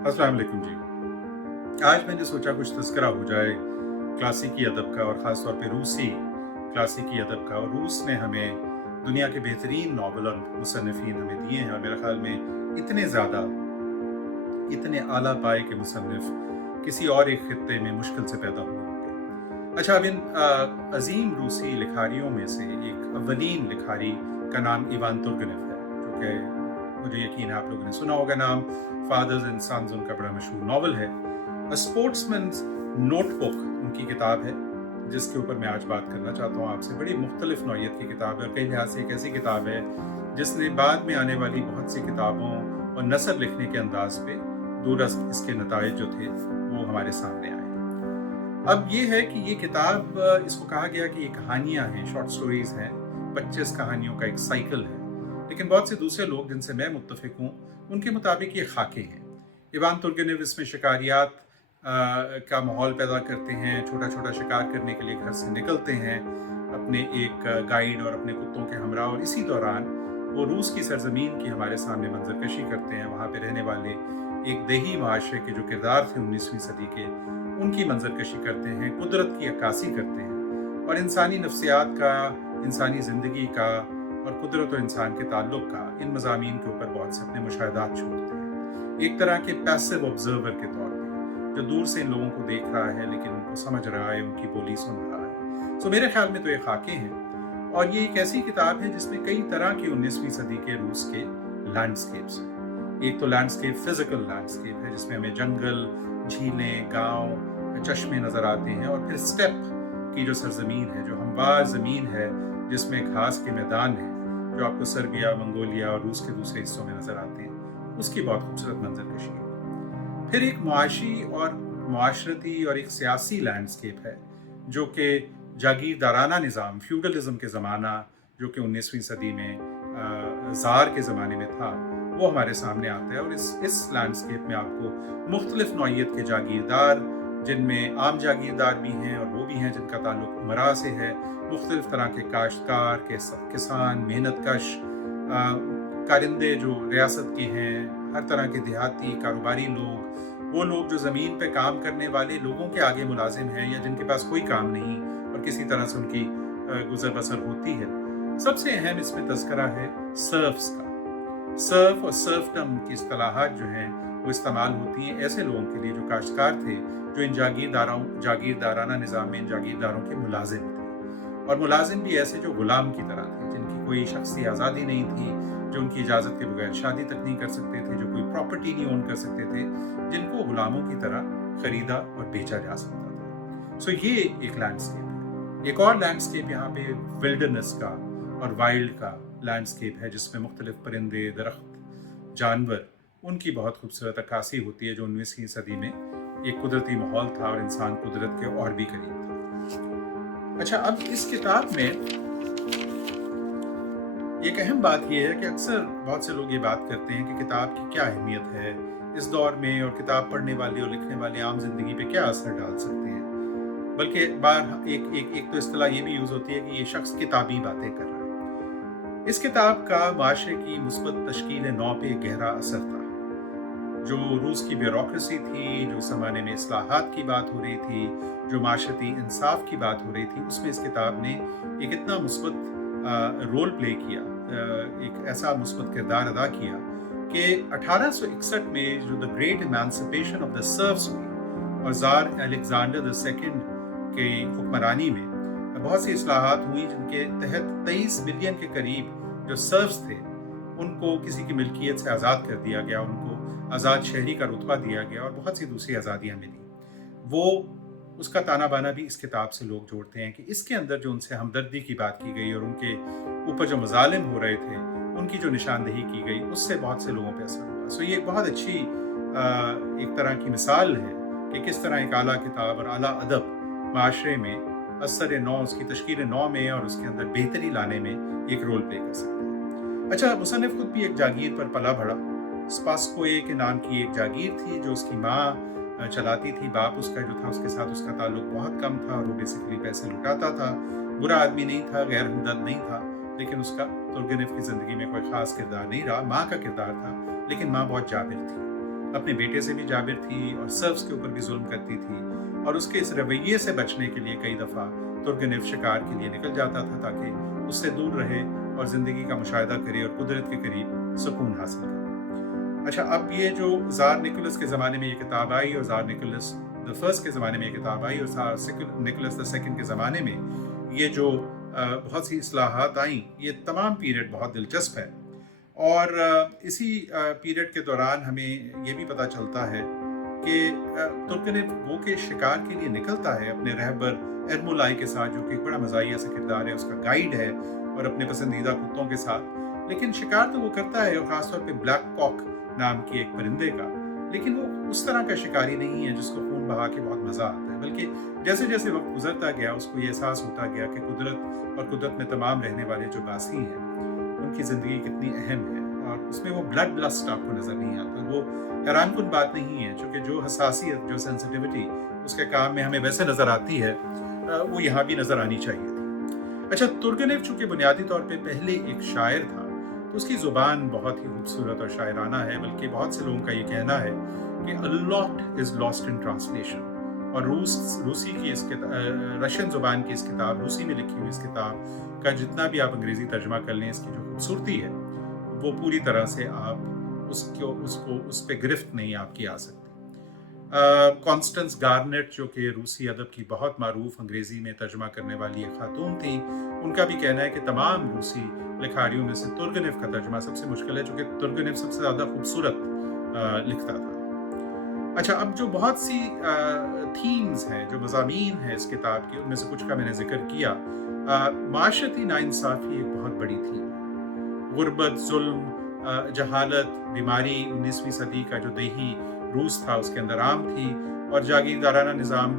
अस्सलाम वालेकुम जी। आज मैंने सोचा कुछ तज़किरा हो जाए क्लासिकी अदब का, और ख़ास तौर पे रूसी क्लासिकी अदब का। और रूस ने हमें दुनिया के बेहतरीन नावल और मुसन्निफ़ीन हमें दिए हैं, और मेरे ख़्याल में इतने ज़्यादा, इतने आला पाए के मुसन्निफ़ किसी और एक ख़ित्ते में मुश्किल से पैदा हुए होंगे। अच्छा, अब इन अज़ीम रूसी लिखारियों में से एक अव्वलीन लिखारी का नाम इवान तुर्गेनेव है, जो कि मुझे यकीन है आप लोगों ने सुना होगा नाम। फादर्स एंड सन्स उनका बड़ा मशहूर नावल है। अ स्पोर्ट्समैन्स नोटबुक उनकी किताब है, जिसके ऊपर मैं आज बात करना चाहता हूँ आपसे। बड़ी मुख्तलिफ नौइयत की किताब है, और कई लिहाज से एक ऐसी किताब है जिसने बाद में आने वाली बहुत सी किताबों और नसर लिखने के अंदाज पे दूरस्त इसके नताइज जो थे वो हमारे सामने आए। अब ये है कि ये किताब, इसको कहा गया कि ये कहानियाँ हैं, शॉर्ट स्टोरीज हैं, 25 कहानियों का एक साइकिल है। लेकिन बहुत से दूसरे लोग जिनसे मैं मुत्तफिक हूँ उनके मुताबिक ये खाके हैं। इवान तुर्गेनेव इसमें शिकारियात का माहौल पैदा करते हैं। छोटा छोटा शिकार करने के लिए घर से निकलते हैं अपने एक गाइड और अपने कुत्तों के हमरा, और इसी दौरान वो रूस की सरजमीन की हमारे सामने मंजरकशी करते हैं। वहाँ पे रहने वाले एक देही माशरे के जो किरदार थे 19वीं सदी के, उनकी मंजरकशी करते हैं, कुदरत की अक्कासी करते हैं, और इंसानी नफ्सियात का, इंसानी ज़िंदगी का और कुदरत और इंसान के ताल्लुक़ का, इन मज़ामीन के ऊपर बहुत से अपने मुशाहदात छोड़ते हैं, एक तरह के पैसिव ऑब्जर्वर के तौर पे, जो दूर से इन लोगों को देख रहा है लेकिन उनको समझ रहा है, उनकी बोली सुन रहा है। सो मेरे ख्याल में तो ये खाके हैं, और ये एक ऐसी किताब है जिसमें कई तरह के 19वीं सदी के रूस के लैंडस्केप्स हैं। एक तो लैंडस्केप, फिजिकल लैंडस्केप है, जिसमें हमें जंगल, झीलें, गाँव, चश्मे नज़र आते हैं, और फिर स्टेप की जो सरजमीन है, जो हमवार ज़मीन है जिसमें घास के मैदान हैं, जो आपको सर्बिया, मंगोलिया और रूस के दूसरे हिस्सों में नज़र आते हैं, उसकी बहुत खूबसूरत मंजरकशी है। फिर एक मुआशी और मुआशरती और एक सियासी लैंडस्केप है, जो कि जागीरदाराना निज़ाम, फ्यूडलिज्म के ज़माना, जो कि 19वीं सदी में ज़ार के ज़माने में था, वो हमारे सामने आता है। और इस लैंडस्केप में आपको मुख्तलिफ नौइयत के जागीरदार, जिनमें आम जागीरदार भी हैं और वो भी हैं जिनका ताल्लुक उमरा से है, मुख्तलिफ तरह के काश्तकार, किसान, मेहनत कश, कारिंदे जो रियासत के हैं, हर तरह के देहाती कारोबारी लोग, वो लोग जो ज़मीन पे काम करने वाले लोगों के आगे मुलाजिम हैं, या जिनके पास कोई काम नहीं और किसी तरह से उनकी गुजर बसर होती है। सबसे अहम इसमें तज़किरा है सर्फ्स का। सर्फ और सर्फडम की इस्तिलाहात जो हैं वो इस्तेमाल होती हैं ऐसे लोगों के लिए जो काश्तकार थे, जो इन जागीरदाराना निज़ाम में इन जागीरदारों के मुलाजिम थे, और मुलाजिम भी ऐसे जो गुलाम की तरह थे, जिनकी कोई शख्सी आज़ादी नहीं थी, जो उनकी इजाज़त के बगैर शादी तक नहीं कर सकते थे, जो कोई प्रॉपर्टी नहीं ओन कर सकते थे, जिनको गुलामों की तरह खरीदा और बेचा जा सकता था। सो ये एक लैंडस्केप है। एक और लैंडस्केप यहाँ पे विल्डरनेस का और वाइल्ड का लैंडस्केप है, जिसमें मुख्तलिफ परिंदे, दरख्त, जानवर, उनकी बहुत खूबसूरत अक्कासी होती है, जो 19वीं सदी में एक कुदरती माहौल था और इंसान कुदरत के और भी करीब था। अच्छा, अब इस किताब में एक अहम बात यह है कि अक्सर बहुत से लोग ये बात करते हैं कि किताब की क्या अहमियत है इस दौर में, और किताब पढ़ने वाले और लिखने वाले आम जिंदगी पे क्या असर डाल सकते हैं। बल्कि बार एक तो इस्तिलाह ये भी यूज़ होती है कि ये शख्स किताबी बातें कर रहा है। इस किताब का माशरे की मुस्बत तश्कील नौ पे गहरा असर था। जो रूस की ब्यूरोक्रेसी थी, जो ज़माने में इस्लाहात की बात हो रही थी, जो माशरती इंसाफ की बात हो रही थी, उसमें इस किताब ने एक इतना मुस्बत रोल प्ले किया, एक ऐसा मुस्बत किरदार अदा किया कि 1861 में जो the great इमांसिपेशन of the serfs हुई, और ज़ार अलेक्जेंडर II के हुक्मरानी में बहुत सी इस्लाहात हुई, जिनके तहत 23 मिलियन के करीब जो सर्फ्स थे उनको किसी की मिल्कियत से आज़ाद कर दिया गया, उनको आज़ाद शहरी का रुतबा दिया गया, और बहुत सी दूसरी आज़ादियाँ मिली। वो उसका ताना बाना भी इस किताब से लोग जोड़ते हैं कि इसके अंदर जो उनसे हमदर्दी की बात की गई और उनके ऊपर जो मजालिम हो रहे थे उनकी जो निशानदही की गई, उससे बहुत से लोगों पे असर हुआ। सो ये एक बहुत अच्छी एक तरह की मिसाल है कि किस तरह एक आला किताब और आला अदब माशरे में असर नौ, उसकी तश्कील नौ में और उसके अंदर बेहतरी लाने में एक रोल प्ले कर सकता है। अच्छा, मुसन्निफ खुद भी एक जागीर पर पला बढ़ा। स्पास्कोए के नाम की एक जागीर थी जो उसकी माँ चलाती थी। बाप उसका जो था, उसके साथ उसका ताल्लुक बहुत कम था, और वो बेसिकली पैसे लुटाता था। बुरा आदमी नहीं था, गैर हमदर्द नहीं था, लेकिन उसका तुर्गेनेव की ज़िंदगी में कोई ख़ास किरदार नहीं रहा। माँ का किरदार था, लेकिन माँ बहुत जाबिर थी। अपने बेटे से भी जाबिर थी और सर्व्स के ऊपर भी जुल्म करती थी, और उसके इस रवैये से बचने के लिए कई दफ़ा तुर्गेनेव शिकार के लिए निकल जाता था ताकि उससे दूर रहे और ज़िंदगी का मुशाहिदा करे और कुदरत के करीब सुकून हासिल करे। अच्छा, अब ये जो ज़ार निकोलस के ज़माने में ये किताब आई और ज़ार निकोलस द फर्स्ट के ज़माने में ये किताब आई और ज़ार निकोलस द सेकंड के ज़माने में ये जो बहुत सी इस्लाहात आई, ये तमाम पीरियड बहुत दिलचस्प है। और इसी पीरियड के दौरान हमें ये भी पता चलता है कि तुर्गेनेव वो के शिकार के लिए निकलता है अपने रहबर एरमोलाई के साथ, जो कि एक बड़ा मज़ाहिया सा किरदार है, उसका गाइड है, और अपने पसंदीदा कुत्तों के साथ। लेकिन शिकार तो वो करता है, और ख़ासतौर पे ब्लैक कॉक नाम की एक परिंदे का, लेकिन वो उस तरह का शिकारी नहीं है जिसको खून बहा के बहुत मज़ा आता है, बल्कि जैसे जैसे वक्त गुजरता गया उसको ये एहसास होता गया कि कुदरत और कुदरत में तमाम रहने वाले जो बासी हैं उनकी ज़िंदगी कितनी अहम है, और उसमें वो ब्लड लस्ट आपको नज़र नहीं आता। वो हैरानकुन बात नहीं है, चूँकि जो हसासियत, जो सेंसिटिविटी उसके काम में हमें वैसे नज़र आती है, वो यहाँ भी नज़र आनी चाहिए थी। अच्छा, तुर्गेनेव चूँकि बुनियादी तौर पे पहले एक शायर था, तो उसकी ज़ुबान बहुत ही खूबसूरत और शायराना है, बल्कि बहुत से लोगों का ये कहना है कि a lot is lost in translation. और रूसी की इस रशियन ज़ुबान की इस किताब, रूसी में लिखी हुई इस किताब का जितना भी आप अंग्रेज़ी तर्जमा कर लें, इसकी जो खूबसूरती है वो पूरी तरह से आप उस पर गिरफ्त नहीं आपकी आ सकती। कॉन्स्टेंस गार्नेट, जो कि रूसी अदब की बहुत मारूफ अंग्रेज़ी में तर्जमा करने वाली एक खातून थी, उनका भी कहना है कि तमाम रूसी लिखारियों में से तुर्गेनेव का तर्जमा सबसे मुश्किल है, चूँकि तुर्गेनेव सबसे ज़्यादा खूबसूरत लिखता था। अच्छा, अब जो बहुत सी थीम्स हैं, जो मज़ामीन हैं इस किताब की, उनमें से कुछ का मैंने जिक्र किया। माशरती नाइंसाफ़ी एक बहुत बड़ी थीम है। गुर्बत, जुल्म, जहालत, बीमारी 19वीं सदी का जो देही रूस था उसके अंदर आम थी, और जागीरदाराना निज़ाम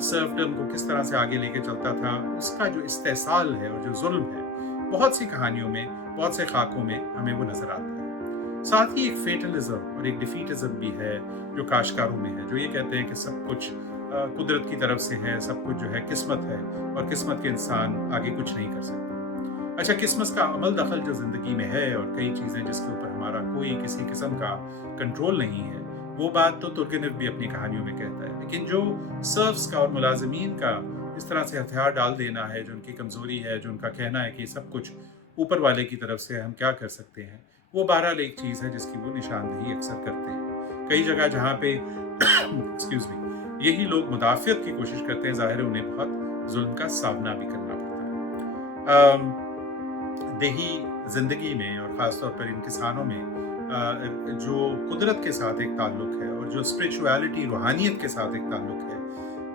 सर्फडम को किस तरह से आगे लेके चलता था, उसका जो इस्तेसाल है और जो जुल्म है, बहुत सी कहानियों में, बहुत से खाकों में हमें वो नज़र आता है। साथ ही एक फेटलिज्म और एक डिफीटिज्म भी है जो काश्तकारों में है, जो ये कहते हैं कि सब कुछ कुदरत की तरफ से है, सब कुछ जो है किस्मत है, और किस्मत के इंसान आगे कुछ नहीं कर सकता। अच्छा, किस्मत का अमल दखल जो ज़िंदगी में है, और कई चीज़ें जिसके ऊपर हमारा कोई किसी किस्म का कंट्रोल नहीं है, वो बात तो तुर्गेनेव भी अपनी कहानियों में कहता है। लेकिन जो सर्व्स का और मुलाजमीन का इस तरह से हथियार डाल देना है, जो उनकी कमज़ोरी है, जो उनका कहना है कि सब कुछ ऊपर वाले की तरफ से, हम क्या कर सकते हैं, वो बहरहाल एक चीज़ है जिसकी वो निशानदेही अक्सर करते हैं। कई जगह जहाँ पे एक्सक्यूज़ मी, यही लोग मुदाफ़ियत की कोशिश करते हैं, ज़ाहिर है उन्हें बहुत जुल्म का सामना भी करना पड़ता है। देही ज़िंदगी में और ख़ास तौर पर इन किसानों में जो कुदरत के साथ एक ताल्लुक़ है, और जो स्पिरिचुअलिटी, रूहानियत के साथ एक ताल्लुक़ है,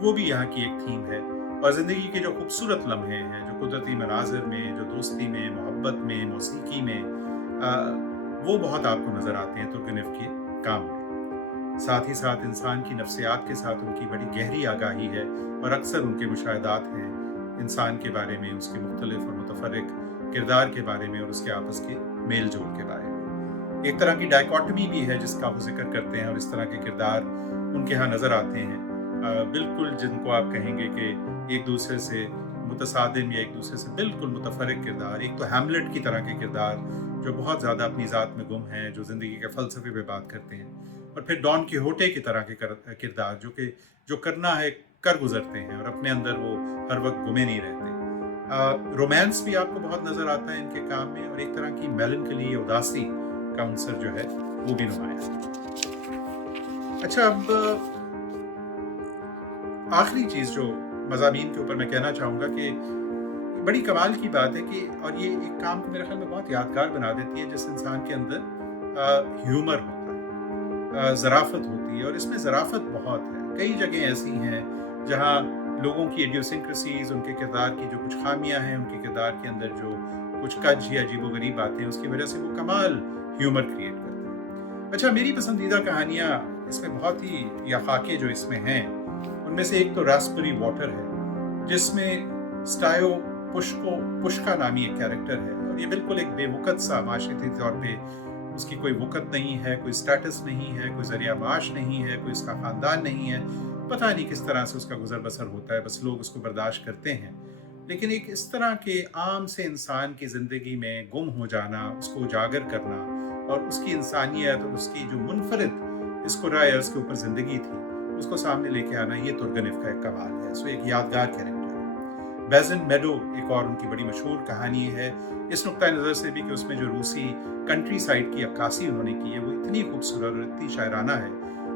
वो भी यहाँ की एक थीम है। और ज़िंदगी के जो खूबसूरत लम्हे हैं, जो कुदरती मनाज़िर में, जो दोस्ती में, मोहब्बत में, मौसीकी में, वो बहुत आपको नज़र आते हैं तुर्गेनेव के काम में। साथ ही साथ इंसान की नफ्सियात के साथ उनकी बड़ी गहरी आगाही है, और अक्सर उनके मुशाहिदात हैं इंसान के बारे में, उसके मुख्तलिफ और मुतफर्रिक किरदार के बारे में, और उसके आपस के मेल जोल के बारे में। एक तरह की डायकॉटमी भी है जिसका वो जिक्र करते हैं, और इस तरह के किरदार उनके यहाँ नज़र आते हैं, बिल्कुल जिनको आप कहेंगे कि एक दूसरे से मुतसादिम या एक दूसरे से बिल्कुल मुतफर्रिक किरदार। एक तो हैमलेट की तरह के किरदार जो बहुत ज़्यादा अपनी ज़ात में गुम हैं, जो ज़िंदगी के फ़लसफ़े पे बात करते हैं, और फिर डॉन कीहोटे की तरह के किरदार जो करना है कर गुजरते हैं, और अपने अंदर वो हर वक्त गुमे नहीं रहते। रोमांस भी आपको बहुत नज़र आता है इनके काम में, और एक तरह की मेलनकली, उदासी का अंसर जो है वो भी नुमाया है। अच्छा, अब आखिरी चीज़ जो मज़ामीन के ऊपर मैं कहना चाहूँगा कि बड़ी कमाल की बात है कि, और ये एक काम को मेरे ख्याल में बहुत यादगार बना देती है, जिस इंसान के अंदर ह्यूमर होता है, ज़राफ़त होती है, और इसमें ज़राफ़त बहुत है। कई जगह ऐसी हैं जहाँ लोगों की इडियोसिंक्रेसीज़, उनके किरदार की जो कुछ खामियां हैं, उनके किरदार के अंदर जो कुछ कज या अजीबोगरीब बातें हैं, उसकी वजह से वो कमाल ह्यूमर क्रिएट करते हैं। अच्छा, मेरी पसंदीदा कहानियाँ इसमें बहुत ही, या खाके जो इसमें हैं, उनमें से एक तो रास्पबेरी वाटर है, जिसमें स्टायो पुष्का नामी एक कैरेक्टर है, और ये बिल्कुल एक बेवकत सा, माशरती तौर पे उसकी कोई वक़्त नहीं है, कोई स्टेटस नहीं है, कोई ज़रिया माश नहीं है, कोई उसका ख़ानदान नहीं है, पता नहीं किस तरह से उसका गुजर बसर होता है, बस लोग उसको बर्दाश्त करते हैं। लेकिन एक इस तरह के आम से इंसान की ज़िंदगी में गुम हो जाना, उसको उजागर करना, और उसकी इंसानियत और उसकी जो मुनफरिद इसको रायर्स के ऊपर ज़िंदगी थी, उसको सामने लेके आना, ये तुर्गेनेव का एक कमाल है। सो एक यादगार कैरेक्टर है। बेज़न मेडो एक और उनकी बड़ी मशहूर कहानी है, इस नुक्ता नज़र से भी कि उसमें जो रूसी कंट्री साइड की अक्कासी उन्होंने की है वो इतनी खूबसूरत और इतनी शायराना है।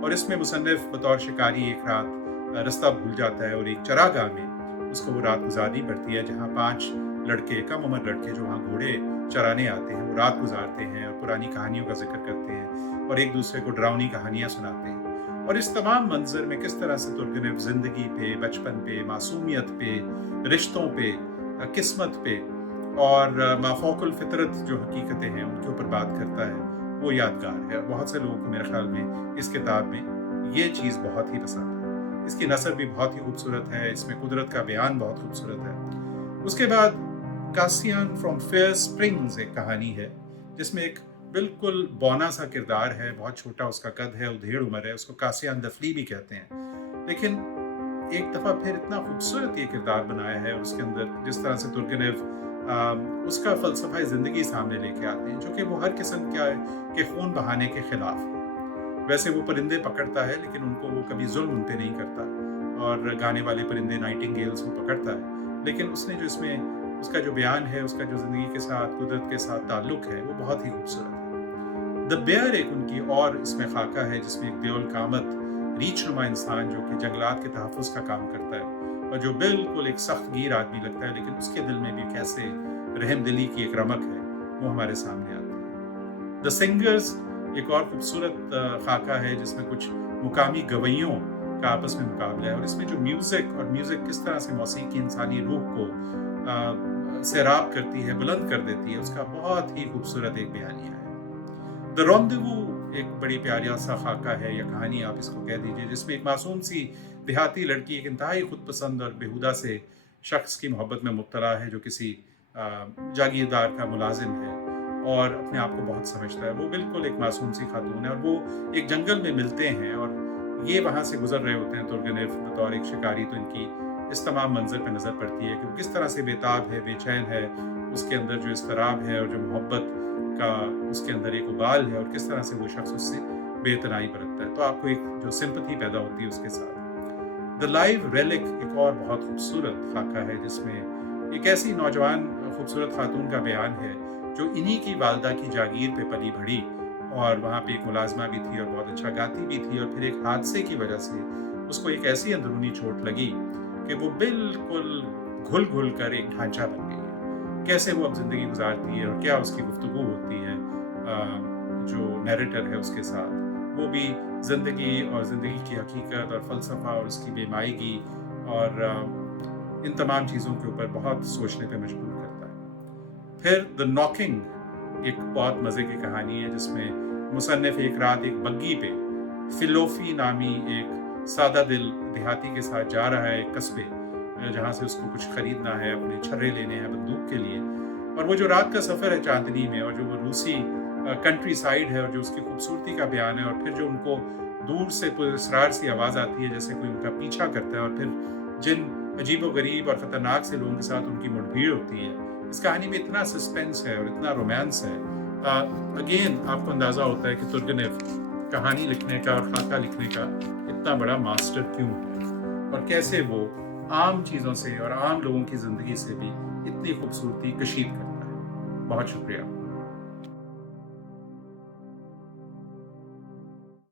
और इसमें मुसन्निफ बतौर शिकारी एक रात रास्ता भूल जाता है और एक चरागाह में उसको वो रात गुजारनी पड़ती है, जहाँ 5 लड़के, कम उम्र लड़के जो वहाँ घोड़े चराने आते हैं, वो रात गुजारते हैं और पुरानी कहानियों का जिक्र करते हैं और एक दूसरे को डरावनी कहानियाँ सुनाते हैं। और इस तमाम मंजर में किस तरह से तुर्गेनेव ज़िंदगी पे, बचपन पे, मासूमियत पे, रिश्तों पे, किस्मत पे और माफौकुल फितरत जो हकीकतें हैं उनके ऊपर बात करता है, वो यादगार है। बहुत से लोगों को मेरे ख्याल में इस किताब में ये चीज़ बहुत ही पसंद है। इसकी नसर भी बहुत ही खूबसूरत है, इसमें कुदरत का बयान बहुत खूबसूरत है। उसके बाद कासियान फ्रॉम फेयर स्प्रिंग्स एक कहानी है, जिसमें एक बिल्कुल बौना सा किरदार है, बहुत छोटा उसका कद है, उधेड़ उम्र है, उसको कासियान दफली भी कहते हैं। लेकिन एक दफ़ा फिर इतना खूबसूरत ये किरदार बनाया है, और उसके अंदर जिस तरह से तुर्गेनेव उसका फ़लसफ़ा ज़िंदगी सामने लेके आते हैं, जो कि वो हर किस्म के खून बहाने के ख़िलाफ़ है। वैसे वो परिंदे पकड़ता है, लेकिन उनको वो कभी जुल्म उन पे नहीं करता, और गाने वाले परिंदे नाइटिंगेल्स वो पकड़ता है। लेकिन उसने जो इसमें उसका जो बयान है, उसका जो ज़िंदगी के साथ, कुदरत के साथ ताल्लुक़ है, वो बहुत ही खूबसूरत है। द बेयर एक उनकी और इसमें खाका है, जिसमें एक देओल कामत रीछ नुमा इंसान जो कि जंगलात के तहफ़्फ़ुज़ का काम करता है और जो बिल्कुल एक सख्त गिर आदमी लगता है, लेकिन उसके दिल में भी कैसे रहमदिली की एक रमक है, वो हमारे सामने आती है। द सिंगर्स एक और खूबसूरत खाका है, जिसमें कुछ मुकामी गवैयों का आपस में मुकाबला है, और इसमें जो म्यूज़िक किस तरह से मौसीकी इंसानी रूह को सैराब करती है, बुलंद कर देती है, उसका बहुत ही खूबसूरत एक बयानिया है। द रॉन्डेवू एक बड़ी प्यारा सा खाका है, या कहानी आप इसको कह दीजिए, जिसमें एक मासूम सी देहाती लड़की एक इंतहाई खुद पसंद और बेहुदा से शख्स की मोहब्बत में मुब्तला है, जो किसी जागीरदार का मुलाजिम है और अपने आप को बहुत समझता है। वो बिल्कुल एक मासूम सी खातून है, और वो एक जंगल में मिलते हैं, और ये वहाँ से गुजर रहे होते हैं तुर्गेनेव बतौर एक शिकारी। तो इनकी इस तमाम मंजर पे नज़र पड़ती है कि वो किस तरह से बेताब है, बेचैन है, उसके अंदर जो इस्तराब है और जो मोहब्बत का उसके अंदर एक उबाल है, और किस तरह से वो शख्स उससे बेतनाई बरतता है। तो आपको एक जो सिंपथी पैदा होती है उसके साथ। द लाइव रेलिक एक और बहुत खूबसूरत खाका है, जिसमें एक ऐसी नौजवान खूबसूरत खातून का बयान है जो इन्हीं की वालदा की जागीर पे पली बढ़ी, और वहाँ पे एक मुलाजमा भी थी और बहुत अच्छा गाती भी थी, और फिर एक हादसे की वजह से उसको एक ऐसी अंदरूनी चोट लगी कि वो बिल्कुल घुल घुल कर एक ढांचा बन गई है। कैसे वो अब ज़िंदगी गुजारती है और क्या उसकी गुफ्तगू होती है जो नैरेटर है उसके साथ, वो भी ज़िंदगी और ज़िंदगी की हकीकत और फ़लसफ़ा और उसकी बेमायगी और इन तमाम चीज़ों के ऊपर बहुत सोचने पे मजबूर करता है। फिर द नॉकिंग एक बहुत मज़े की कहानी है, जिसमें मुसन्निफ एक रात एक बग्गी पे फिलोफी नामी एक सादा दिल देहाती के साथ जा रहा है एक कस्बे, जहाँ से उसको कुछ ख़रीदना है, अपने छर्रे लेने हैं बंदूक के लिए। और वो जो रात का सफ़र है चांदनी में, और जो वो रूसी कंट्री साइड है, और जो उसकी खूबसूरती का बयान है, और फिर जो उनको दूर से पुरस्रार सी आवाज़ आती है जैसे कोई उनका पीछा करता है, और फिर जिन अजीबो गरीब और ख़तरनाक से लोगों के साथ उनकी मुठभेड़ होती है। इस कहानी में इतना सस्पेंस है और इतना रोमांस है। अगेन आपको अंदाज़ा होता है कि तुर्गेनेव कहानी लिखने का और खाका लिखने का इतना बड़ा मास्टर क्यों है, और कैसे वो आम चीज़ों से और आम लोगों की ज़िंदगी से भी इतनी खूबसूरती कशीद करता है। बहुत शुक्रिया।